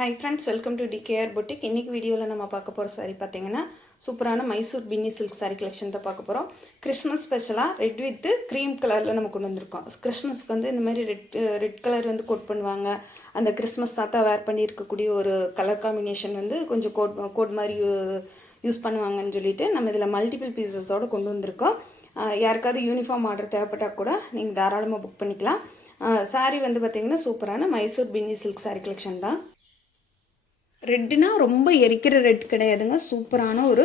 Hi friends, welcome to DKR Boutique. இன்னைக்கு வீடியோல நம்ம பார்க்க போற saree பாத்தீங்கன்னா சூப்பரான மைசூர் பின்னி சில்க் saree கலெக்ஷன் தான் பார்க்க போறோம். கிறிஸ்மஸ் ஸ்பெஷலா ரெட் வித் cream கலர்ல நம்ம கொண்டு வந்திருக்கோம். கிறிஸ்மஸ்க்கு வந்து இந்த மாதிரி ரெட் கலர் வந்து கோட் பண்ணுவாங்க. அந்த கிறிஸ்மஸ் தாத்தா வேர் பண்ணி இருக்கக்கூடிய ஒரு கலர் காம்பினேஷன் வந்து கொஞ்சம் கோட் மாதிரி யூஸ் பண்ணுவாங்கன்னு சொல்லிட்டு நம்ம இதில் மல்டிபிள் பீசஸோட கொண்டு வந்திருக்கோம். யாருக்காவது யூனிஃபார்ம் ஆர்டர் தேவைப்பட்டால் கூட நீங்கள் தாராளமாக புக் பண்ணிக்கலாம். saree வந்து பார்த்தீங்கன்னா சூப்பரான மைசூர் பின்னி சில்க் saree கலெக்ஷன் தான். ரெட்டுனா ரொம்ப எரிக்கிற ரெட் கிடையாதுங்க. சூப்பரான ஒரு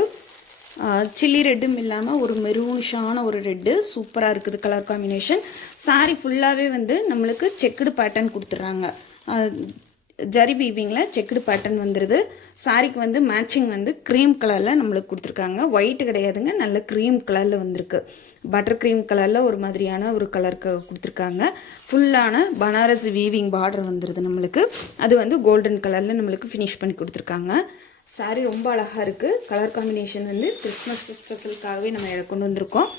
சில்லி ரெட்டும் இல்லாமல் ஒரு மெரூனிஷான ஒரு ரெட்டு சூப்பராக இருக்குது கலர் காம்பினேஷன். சாரீ ஃபுல்லாகவே வந்து நம்மளுக்கு செக்குடு பேட்டர்ன் கொடுத்துட்றாங்க. ஜரி வீவிங்கில் செக்குடு பேட்டர்ன் வந்துடுது. சாரீக்கு வந்து மேட்சிங் வந்து க்ரீம் கலரில் நம்மளுக்கு கொடுத்துருக்காங்க. ஒயிட் கிடையாதுங்க, நல்ல க்ரீம் கலரில் வந்திருக்கு. பட்டர் க்ரீம் கலரில் ஒரு மாதிரியான ஒரு கலருக்கு கொடுத்துருக்காங்க. ஃபுல்லான பனாரஸ் வீவிங் பார்டர் வந்துடுது நம்மளுக்கு. அது வந்து கோல்டன் கலரில் நம்மளுக்கு ஃபினிஷ் பண்ணி கொடுத்துருக்காங்க. சாரீ ரொம்ப அழகாக இருக்குது. கலர் காம்பினேஷன் வந்து கிறிஸ்மஸ் ஸ்பெஷலுக்காகவே நம்ம கொண்டு வந்திருக்கோம்.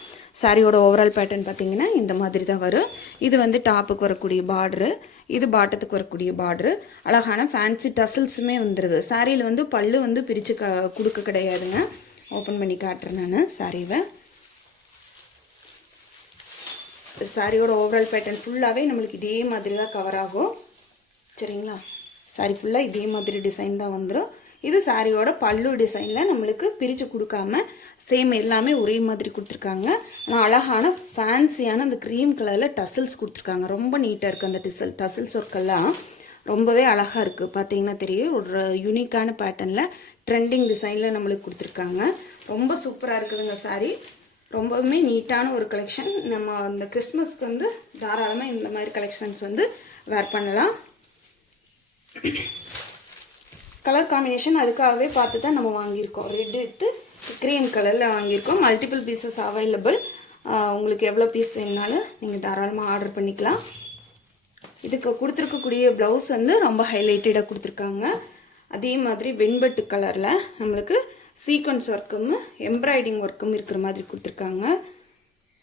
சாரியோட ஓவரால் பேட்டர்ன் பார்த்தீங்கன்னா இந்த மாதிரி தான் வரும். இது வந்து டாப்புக்கு வரக்கூடிய பார்டரு, இது பாட்டத்துக்கு வரக்கூடிய பார்டரு. அழகான ஃபேன்சி டசல்ஸுமே வந்துடுது. சாரியில் வந்து பல்லு வந்து பிரித்து கொடுக்க கிடையாதுங்க. ஓப்பன் பண்ணி காட்டுறேன் நான் சாரீவை. சாரியோட ஓவரால் பேட்டர்ன் ஃபுல்லாகவே நம்மளுக்கு இதே மாதிரி தான் கவர் ஆகும். சரிங்களா? சாரி ஃபுல்லாக இதே மாதிரி டிசைன் தான் வந்துடும். இது சாரியோட பல்லு டிசைனில் நம்மளுக்கு பிரித்து கொடுக்காம சேம் எல்லாமே ஒரே மாதிரி கொடுத்துருக்காங்க. ஆனால் அழகான ஃபேன்சியான அந்த க்ரீம் கலரில் டசல்ஸ் கொடுத்துருக்காங்க. ரொம்ப நீட்டாக இருக்குது. அந்த டசல்ஸ் ஒர்க்கெல்லாம் ரொம்பவே அழகாக இருக்குது. பார்த்தீங்கன்னா தெரியும், ஒரு யூனிக்கான பேட்டர்னில் ட்ரெண்டிங் டிசைனில் நம்மளுக்கு கொடுத்துருக்காங்க. ரொம்ப சூப்பராக இருக்குதுங்க சாரி. ரொம்பவுமே நீட்டான ஒரு கலெக்ஷன். நம்ம இந்த கிறிஸ்மஸ்க்கு வந்து தாராளமாக இந்த மாதிரி கலெக்ஷன்ஸ் வந்து வேர் பண்ணலாம். கலர் காம்பினேஷன் அதுக்காகவே பார்த்து தான் நம்ம வாங்கியிருக்கோம். ரெட் வித்து க்ரீம் கலரில் வாங்கியிருக்கோம். Multiple pieces available. உங்களுக்கு எவ்வளோ பீஸ் வேணுனாலும் நீங்கள் தாராளமாக ஆர்டர் பண்ணிக்கலாம். இதுக்கு கொடுத்துருக்கக்கூடிய ப்ளவுஸ் வந்து ரொம்ப ஹைலைட்டடாக கொடுத்துருக்காங்க. அதே மாதிரி வெண்பட்டு கலரில் நம்மளுக்கு சீக்வன்ஸ் ஒர்க்கும் எம்ப்ராய்டிங் ஒர்க்கும் இருக்கிற மாதிரி கொடுத்துருக்காங்க.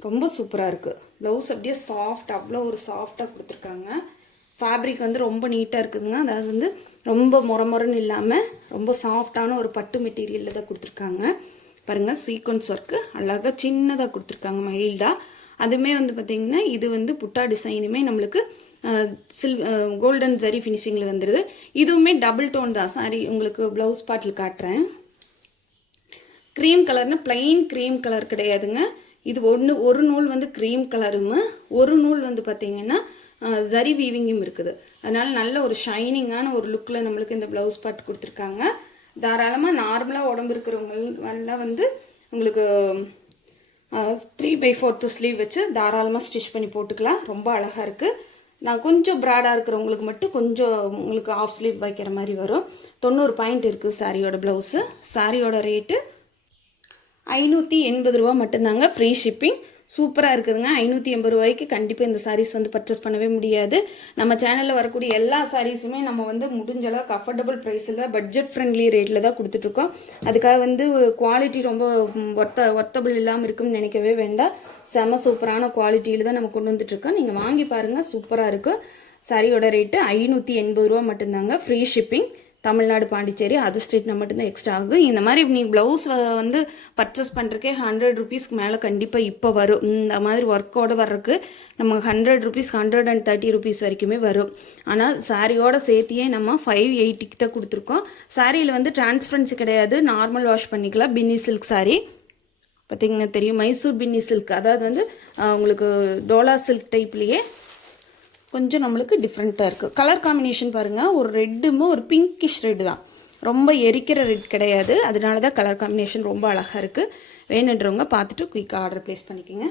ரொம்ப சூப்பராக இருக்குது. ப்ளவுஸ் அப்படியே சாஃப்ட், அவ்வளோ ஒரு சாஃப்டாக கொடுத்துருக்காங்க. ஃபேப்ரிக் வந்து ரொம்ப நீட்டாக இருக்குதுங்க. அதாவது வந்து ரொம்ப மொரன்னு இல்லாமல் ரொம்ப சாஃப்டான ஒரு பட்டு மெட்டீரியலில் தான் கொடுத்துருக்காங்க. பாருங்கள், சீக்வன்ஸ் ஒர்க்கு அழகாக சின்னதாக கொடுத்துருக்காங்க, மைல்டாக. அதுவுமே வந்து பார்த்திங்கன்னா இது வந்து புட்டா டிசைனுமே நம்மளுக்கு கோல்டன் ஜரி ஃபினிஷிங்கில் வந்துடுது. இதுவுமே டபுள் டோன் தான். சாரி உங்களுக்கு ப்ளவுஸ் பார்ட்டில் காட்டுறேன். க்ரீம் கலர்னு பிளெயின் க்ரீம் கலர் கிடையாதுங்க. இது ஒரு நூல் வந்து க்ரீம் கலரும், ஒரு நூல் வந்து பார்த்திங்கன்னா ஜரி வீவிங்கும் இருக்குது. அதனால் நல்ல ஒரு ஷைனிங்கான ஒரு லுக்கில் நம்மளுக்கு இந்த ப்ளவுஸ் பார்ட் கொடுத்துருக்காங்க. தாராளமாக நார்மலாக உடம்பு இருக்கிறவங்களாம் வந்து உங்களுக்கு 3/4 ஸ்லீவ் வச்சு தாராளமாக ஸ்டிச் பண்ணி போட்டுக்கலாம். ரொம்ப அழகாக இருக்குது. நான் கொஞ்சம் ப்ராடாக இருக்கிறவங்களுக்கு மட்டும் கொஞ்சம் உங்களுக்கு ஆஃப் ஸ்லீவ் வைக்கிற மாதிரி வரும். 90 பாயிண்ட் இருக்குது சாரியோட ப்ளவுஸு. சாரியோட ரேட்டு 580 ரூபா மட்டும்தாங்க. Free shipping. சூப்பராக இருக்குதுங்க. 580 ரூபாய்க்கு கண்டிப்பாக இந்த சாரீஸ் வந்து பர்ச்சேஸ் பண்ணவே முடியாது. நம்ம சேனலில் வரக்கூடிய எல்லா சாரீஸுமே நம்ம வந்து முடிஞ்ச அளவுக்கு அஃபோர்டபுள் ப்ரைஸில் பட்ஜெட் ஃப்ரெண்ட்லி ரேட்டில் தான் கொடுத்துட்ருக்கோம். அதுக்காக வந்து குவாலிட்டி ரொம்ப ஒர்த்தபிள் இல்லாமல் இருக்குன்னு நினைக்கவே வேண்டாம். செம சூப்பரான குவாலிட்டியில் தான் நம்ம கொண்டு வந்துட்டுருக்கோம். நீங்கள் வாங்கி பாருங்கள், சூப்பராக இருக்கும். சாரியோட ரேட்டு 580 ரூபா மட்டும்தாங்க. Free shipping. Tamil Nadu, Pondicherry, other ஸ்டேட்னா மட்டும்தான் எக்ஸ்ட்ரா ஆகும். இந்த மாதிரி நீங்கள் ப்ளவுஸ் வந்து பர்ச்சேஸ் பண்ணுறக்கே 100 ருபீஸ்க்கு மேலே கண்டிப்பாக இப்போ வரும். இந்த மாதிரி ஒர்க்கோடு வர்றதுக்கு நம்ம 100 ருபீஸ் 130 ருபீஸ் வரைக்குமே வரும். ஆனால் சாரியோட சேர்த்தியே நம்ம 580க்கு தான் கொடுத்துருக்கோம். சாரியில் வந்து டிரான்ஸ்பரன்சி கிடையாது, நார்மல் வாஷ் பண்ணிக்கலாம். பின்னி சில்க் சாரி பார்த்திங்கன்னா தெரியும், மைசூர் பின்னி சில்க். அதாவது வந்து உங்களுக்கு டோலா சில்க் டைப்லேயே கொஞ்சம் நம்மளுக்கு டிஃப்ரெண்ட்டாக இருக்குது. கலர் காம்பினேஷன் பாருங்கள், ஒரு ரெட்டுமே ஒரு பிங்கிஷ் ரெட்டு தான். ரொம்ப எரிக்கிற ரெட் கிடையாது. அதனால தான் கலர் காம்பினேஷன் ரொம்ப அழகாக இருக்குது. வேணுன்றவங்க பார்த்துட்டு குயிக்காக ஆர்டர் ப்ளேஸ் பண்ணிக்கோங்க.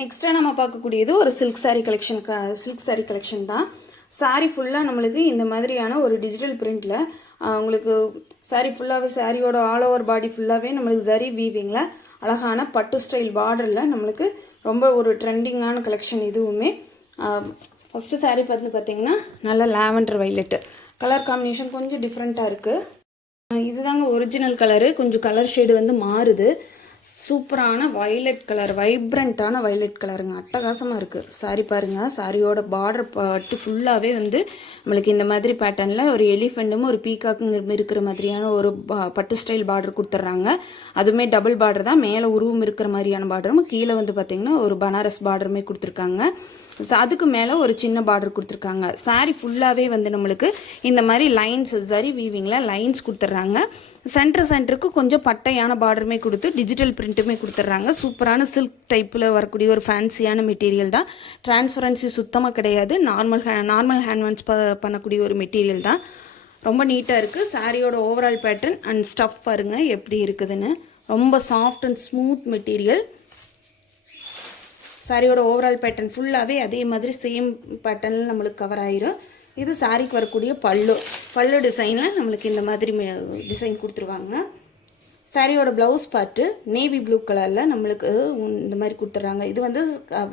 நெக்ஸ்ட்டாக நம்ம பார்க்கக்கூடியது ஒரு சில்க் சாரீ கலெக்ஷன் தான். சாரீ ஃபுல்லாக நம்மளுக்கு இந்த மாதிரியான ஒரு டிஜிட்டல் பிரிண்டில் உங்களுக்கு சாரீ ஃபுல்லாகவே சாரியோட ஆல் ஓவர் பாடி ஃபுல்லாகவே நம்மளுக்கு ஜரி வீவிங்கில் அழகான பட்டு ஸ்டைல் பார்டரில் நம்மளுக்கு ரொம்ப ஒரு ட்ரெண்டிங்கான கலெக்ஷன். இதுவுமே ஃபஸ்ட்டு சாரீ பார்த்திங்கன்னா நல்ல லாவெண்டர் வைலட்டு கலர் காம்பினேஷன் கொஞ்சம் டிஃப்ரெண்ட்டாக இருக்குது. இதுதாங்க ஒரிஜினல் கலரு. கொஞ்சம் கலர் ஷேடு வந்து மாறுது. சூப்பரான வயலட் கலர், வைப்ரண்ட்டான வயலட் கலருங்க. அட்டகாசமாக இருக்குது சாரி. பாருங்கள், சாரியோட பார்டர் பட்டு ஃபுல்லாகவே வந்து நம்மளுக்கு இந்த மாதிரி பேட்டர்னில் ஒரு எலிஃபெண்ட்டும் ஒரு பீகாக்கும் இருக்கிற மாதிரியான ஒரு பட்டு ஸ்டைல் பார்டர் கொடுத்துட்றாங்க. அதுவுமே டபுள் பார்டர் தான். மேலே உருவம் இருக்கிற மாதிரியான பார்டரும், கீழே வந்து பார்த்திங்கன்னா ஒரு பனாரஸ் பார்டருமே கொடுத்துருக்காங்க. அதுக்கு மேலே ஒரு சின்ன பார்டர் கொடுத்துருக்காங்க. சாரி ஃபுல்லாகவே வந்து நம்மளுக்கு இந்த மாதிரி லைன்ஸ், சரி வீவிங்கில் லைன்ஸ் கொடுத்துட்றாங்க. சென்டருக்கு கொஞ்சம் பட்டையான பார்டருமே கொடுத்து டிஜிட்டல் பிரிண்ட்டுமே கொடுத்துட்றாங்க. சூப்பரான சில்க் டைப்பில் வரக்கூடிய ஒரு ஃபேன்சியான மெட்டீரியல் தான். டிரான்ஸ்பரன்சி சுத்தமாக கிடையாது. நார்மல் ஹேண்ட் வாஷ் பண்ணக்கூடிய ஒரு மெட்டீரியல் தான். ரொம்ப நீட்டாக இருக்குது. சாரியோட ஓவரால் பேட்டர்ன் அண்ட் ஸ்டஃப் பாருங்கள் எப்படி இருக்குதுன்னு. ரொம்ப சாஃப்ட் அண்ட் ஸ்மூத் மெட்டீரியல். சாரியோட ஓவரால் பேட்டர்ன் ஃபுல்லாகவே அதே மாதிரி சேம் பேட்டர்னில் நம்மளுக்கு கவர் ஆயிரும். இது சாரிக்கு வரக்கூடிய பல்லு டிசைனில் நம்மளுக்கு இந்த மாதிரி டிசைன் கொடுத்துருவாங்க. சாரியோட ப்ளவுஸ் பார்ட்டு நேவி ப்ளூ கலரில் நம்மளுக்கு இந்த மாதிரி கொடுத்துட்றாங்க. இது வந்து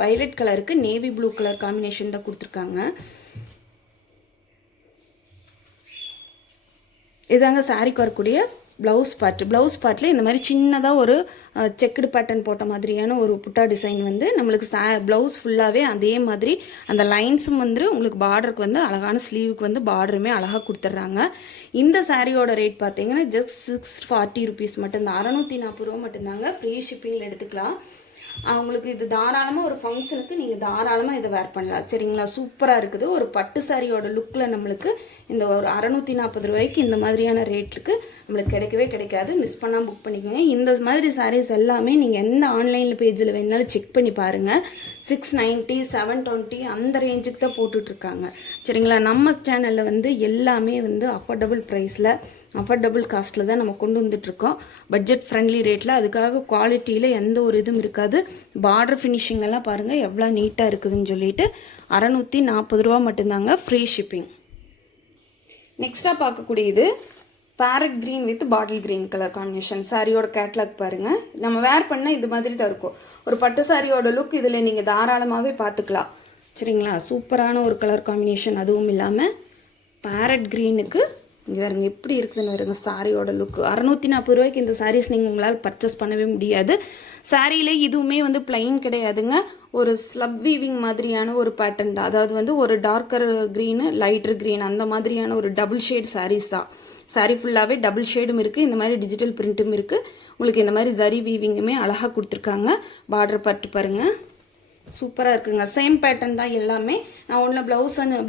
வயலட் கலருக்கு நேவி ப்ளூ கலர் காம்பினேஷன் தான் கொடுத்துருக்காங்க. இதாங்க சாரிக்கு வரக்கூடிய ப்ளவுஸ் பார்ட்டில் இந்த மாதிரி சின்னதாக ஒரு செக்குடு பேட்டர்ன் போட்ட மாதிரியான ஒரு புட்டா டிசைன் வந்து நம்மளுக்கு ப்ளவுஸ் ஃபுல்லாகவே அதே மாதிரி அந்த லைன்ஸும் வந்து உங்களுக்கு பார்டருக்கு வந்து அழகான ஸ்லீவுக்கு வந்து பார்டருமே அழகாக கொடுத்துட்றாங்க. இந்த சாரியோட ரேட் பார்த்தீங்கன்னா ஜஸ்ட் 640 rupees மட்டும்தான். 640 ரூபா மட்டும்தாங்க. ஃப்ரீ ஷிப்பிங்கில் எடுத்துக்கலாம். அவங்களுக்கு இது தாராளமாக ஒரு ஃபங்க்ஷனுக்கு நீங்கள் தாராளமாக இதை வேர் பண்ணலாம். சரிங்களா, சூப்பராக இருக்குது. ஒரு பட்டு சாரியோட லுக்கில் நம்மளுக்கு இந்த ஒரு 640 ரூபாய்க்கு இந்த மாதிரியான ரேட்டுக்கு நம்மளுக்கு கிடைக்கவே கிடைக்காது. மிஸ் பண்ணாமல் புக் பண்ணிக்கோங்க. இந்த மாதிரி சாரீஸ் எல்லாமே நீங்கள் எந்த ஆன்லைனில் பேஜில் வேணாலும் செக் பண்ணி பாருங்கள். 690, 720 அந்த ரேஞ்சுக்கு தான் போட்டுட்ருக்காங்க. சரிங்களா, நம்ம சேனலில் வந்து எல்லாமே வந்து அஃபோர்டபுள் ப்ரைஸில், அஃபோர்டபுள் காஸ்ட்டில் தான் நம்ம கொண்டு வந்துட்ருக்கோம். பட்ஜெட் ஃப்ரெண்ட்லி ரேட்டில். அதுக்காக குவாலிட்டியில் எந்த ஒரு இதுவும் இருக்காது. பார்டர் ஃபினிஷிங் எல்லாம் பாருங்கள் எவ்வளோ நீட்டாக இருக்குதுன்னு சொல்லிட்டு 640 ரூபா மட்டும்தாங்க. Free shipping. நெக்ஸ்ட்டாக பார்க்கக்கூடியது parrot green with bottle green colour combination. சாரியோட கேட்லாக் பாருங்கள். நம்ம வேர் பண்ணால் இது மாதிரி தான் இருக்கும். ஒரு பட்டு சாரியோட லுக் இதில் நீங்கள் தாராளமாகவே பார்த்துக்கலாம். சரிங்களா, சூப்பரான ஒரு கலர் காம்பினேஷன். அதுவும் இல்லாமல் பேரட் க்ரீனுக்கு இங்கே வருங்க எப்படி இருக்குதுன்னு வருங்க சாரியோட லுக்கு. 640 ரூபாய்க்கு இந்த சாரீஸ் நீங்கள் உங்களால் பர்ச்சேஸ் பண்ணவே முடியாது. சாரியிலே இதுவுமே வந்து பிளைன் கிடையாதுங்க. ஒரு ஸ்லப் வீவிங் மாதிரியான ஒரு பேட்டர்ன் தான். அதாவது வந்து ஒரு டார்க்கர் க்ரீனு, லைட்டர் க்ரீன் அந்த மாதிரியான ஒரு டபுள் ஷேட் சாரீஸ் தான். சாரி ஃபுல்லாகவே டபுள் ஷேடும் இருக்குது. இந்த மாதிரி டிஜிட்டல் பிரிண்ட்டும் இருக்குது. உங்களுக்கு இந்த மாதிரி ஜரி வீவிங்குமே அழகாக கொடுத்துருக்காங்க. பார்டர் பட்டு பாருங்கள், சூப்பராக இருக்குங்க. சேம் பேட்டர்ன் தான் எல்லாமே. நான் ஒன்று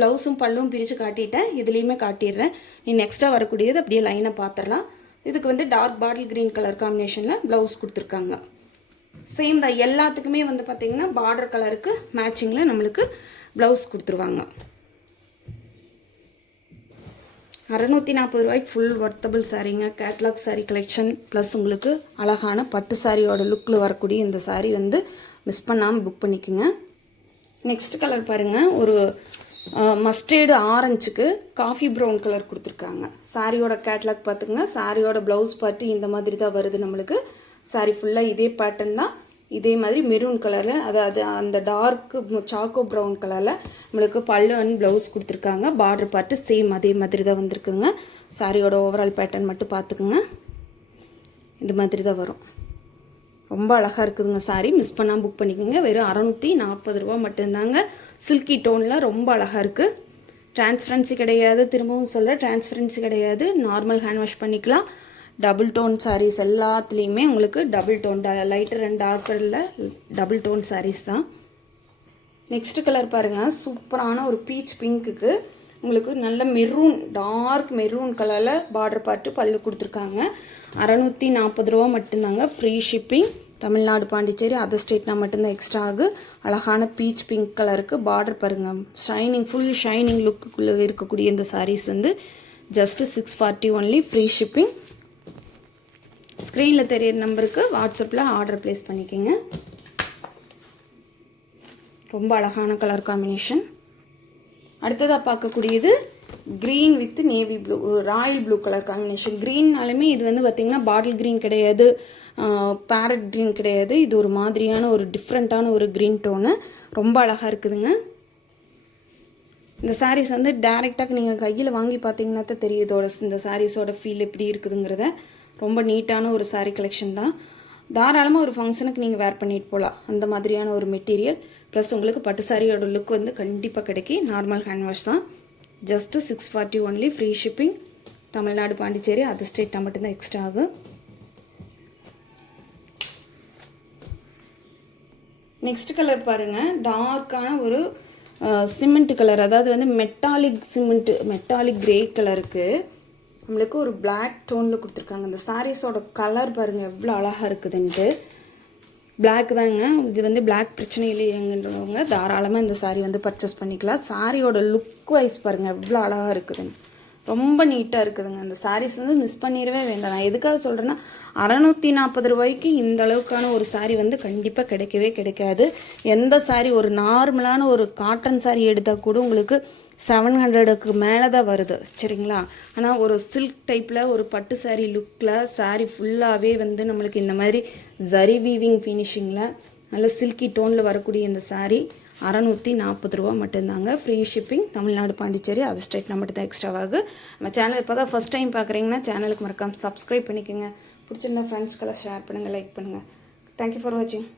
ப்ளவுஸும் பல்லும் பிரித்து காட்டிட்டேன். இதுலேயுமே காட்டிடுறேன். நீ நெக்ஸ்ட்டாக வரக்கூடியது அப்படியே லைனை பார்த்துடலாம். இதுக்கு வந்து டார்க் பாட்டில் க்ரீன் கலர் காம்பினேஷனில் ப்ளவுஸ் கொடுத்துருக்காங்க. சேம் தான் எல்லாத்துக்குமே வந்து பார்த்திங்கன்னா பார்டர் கலருக்கு மேட்சிங்கில் நம்மளுக்கு ப்ளவுஸ் கொடுத்துருவாங்க. 640 ரூபாய்க்கு full worthable சாரீங்க. Catalogue sari collection plus உங்களுக்கு அழகான பட்டு சாரியோட லுக்கில் வரக்கூடிய இந்த சாரீ வந்து மிஸ் பண்ணாமல் புக் பண்ணிக்கோங்க. நெக்ஸ்ட் கலர் பாருங்கள். ஒரு மஸ்டர்டு ஆரஞ்சுக்கு காஃபி ப்ரௌன் கலர் கொடுத்துருக்காங்க. சாரியோட கேட்லாக் பார்த்துக்குங்க. சாரியோட ப்ளவுஸ் பார்த்து இந்த மாதிரி தான் வருது நம்மளுக்கு. சாரி ஃபுல்லாக இதே பேட்டர்ன் தான். இதே மாதிரி மெரூன் கலரில், அதாவது அந்த டார்க்கு சாக்கோ ப்ரௌன் கலரில் நம்மளுக்கு பல்லு அண்ட் ப்ளவுஸ் கொடுத்துருக்காங்க. பார்டர் பார்த்து சேம் அதே மாதிரி தான் வந்திருக்குங்க. சாரியோட ஓவரால் பேட்டர்ன் மட்டும் பார்த்துக்குங்க. இந்த மாதிரி தான் வரும். ரொம்ப அழகாக இருக்குதுங்க சாரி. மிஸ் பண்ணாமல் புக் பண்ணிக்கோங்க. வெறும் 640 ரூபா மட்டும்தாங்க. சில்கி டோனில் ரொம்ப அழகாக இருக்குது. டிரான்ஸ்பரன்சி கிடையாது. திரும்பவும் சொல்கிறேன், டிரான்ஸ்பரன்சி கிடையாது. நார்மல் ஹேண்ட் வாஷ் பண்ணிக்கலாம். டபுள் டோன் சாரீஸ் எல்லாத்துலேயுமே உங்களுக்கு டபுள் டோன், லைட்டர் அண்ட் டார்க்கரில் டபுள் டோன் சாரீஸ் தான். நெக்ஸ்ட் கலர் பாருங்கள். சூப்பரான ஒரு பீச் பிங்க்குக்கு உங்களுக்கு நல்ல மெரூன், டார்க் மெரூன் கலரில் பார்டர் பார்த்து பல்லு கொடுத்துருக்காங்க. 640 ரூபா மட்டும்தாங்க. Free shipping. Tamil Nadu, Pondicherry, other ஸ்டேட்னா மட்டும்தான் எக்ஸ்ட்ரா ஆகு. அழகான பீச் பிங்க் கலருக்கு பார்டர் பாருங்கள். ஷைனிங், ஃபுல் ஷைனிங் லுக்குள்ளே இருக்கக்கூடிய இந்த சாரீஸ் வந்து ஜஸ்ட்டு 640 ஒன்லி. Free shipping. ஸ்க்ரீனில் தெரியிற நம்பருக்கு வாட்ஸ்அப்பில் ஆர்டர் ப்ளேஸ் பண்ணிக்கோங்க. ரொம்ப அழகான கலர் காம்பினேஷன். அடுத்ததாக பார்க்கக்கூடியது green with navy blue, royal blue colour combination. க்ரீன்னாலுமே இது வந்து பார்த்திங்கன்னா பாட்டில் க்ரீன் கிடையாது, பேரட் க்ரீன் கிடையாது. இது ஒரு மாதிரியான ஒரு டிஃப்ரெண்ட்டான ஒரு க்ரீன் டோனு. ரொம்ப அழகாக இருக்குதுங்க. இந்த சாரீஸ் வந்து டேரெக்டாக நீங்கள் கையில் வாங்கி பார்த்தீங்கன்னா தான் தெரியுதோட இந்த சாரீஸோட ஃபீல் எப்படி இருக்குதுங்கிறத. ரொம்ப நீட்டான ஒரு சாரீ கலெக்ஷன் தான். தாராளமாக ஒரு ஃபங்க்ஷனுக்கு நீங்கள் வேர் பண்ணிட்டு போகலாம். அந்த மாதிரியான ஒரு மெட்டீரியல். ப்ளஸ் உங்களுக்கு பட்டு சாரியோட லுக் வந்து கண்டிப்பாக கிடைக்கும். நார்மல் ஹேண்ட் வாஷ் தான். Just 640 only. Free shipping. Tamil Nadu, Pondicherry, other ஸ்டேட்டாக மட்டும்தான் எக்ஸ்ட்ரா ஆகும். நெக்ஸ்ட் கலர் பாருங்கள். டார்க்கான ஒரு சிமெண்ட் கலர், அதாவது வந்து மெட்டாலிக் சிமெண்ட்டு, மெட்டாலிக் கிரே கலருக்கு நம்மளுக்கு ஒரு பிளாக் டோனில் கொடுத்துருக்காங்க. இந்த சாரீஸோட கலர் பாருங்கள் எவ்வளோ அழகாக இருக்குதுன்ட்டு. பிளாக் தாங்க. இது வந்து பிளாக் பிரச்சனை இல்லையங்கன்றவங்க தாராளமாக இந்த சாரீ வந்து பர்ச்சேஸ் பண்ணிக்கலாம். சாரியோட லுக் வைஸ் பாருங்கள் எவ்வளோ அழகாக இருக்குதுன்னு. ரொம்ப நீட்டாக இருக்குதுங்க. அந்த சாரீஸ் வந்து மிஸ் பண்ணிடவே வேண்டாம். நான் எதுக்காக சொல்கிறேன்னா 640 ரூபாய்க்கு இந்த அளவுக்கான ஒரு சாரீ வந்து கண்டிப்பாக கிடைக்கவே கிடைக்காது. எந்த சாரீ ஒரு நார்மலான ஒரு காட்டன் சாரீ எடுத்தால் கூட உங்களுக்கு 700க்கு மேலே தான் வருது, சரிங்களா? ஆனால் ஒரு சில்க் டைப்பில் ஒரு பட்டு சாரீ லுக்கில் சாரீ ஃபுல்லாகவே வந்து நம்மளுக்கு இந்த மாதிரி ஜரி வீவிங் ஃபினிஷிங்கில் நல்ல சில்கி டோனில் வரக்கூடிய இந்த சாரீ 640 ரூபா மட்டும்தாங்க. Free shipping. Tamil Nadu, Pondicherry, other ஸ்டேட்னா மட்டும் தான் எக்ஸ்ட்ராவாகு. நம்ம சேனல் இப்போ தான் ஃபஸ்ட் டைம் பார்க்குறீங்கன்னா சேனலுக்கு மறக்காமல் சப்ஸ்கிரைப் பண்ணிக்கோங்க. பிடிச்சிருந்தா ஃப்ரெண்ட்ஸ்க்கெல்லாம் ஷேர் பண்ணுங்கள், லைக் பண்ணுங்கள். தேங்க்யூ ஃபார் வாட்சிங்.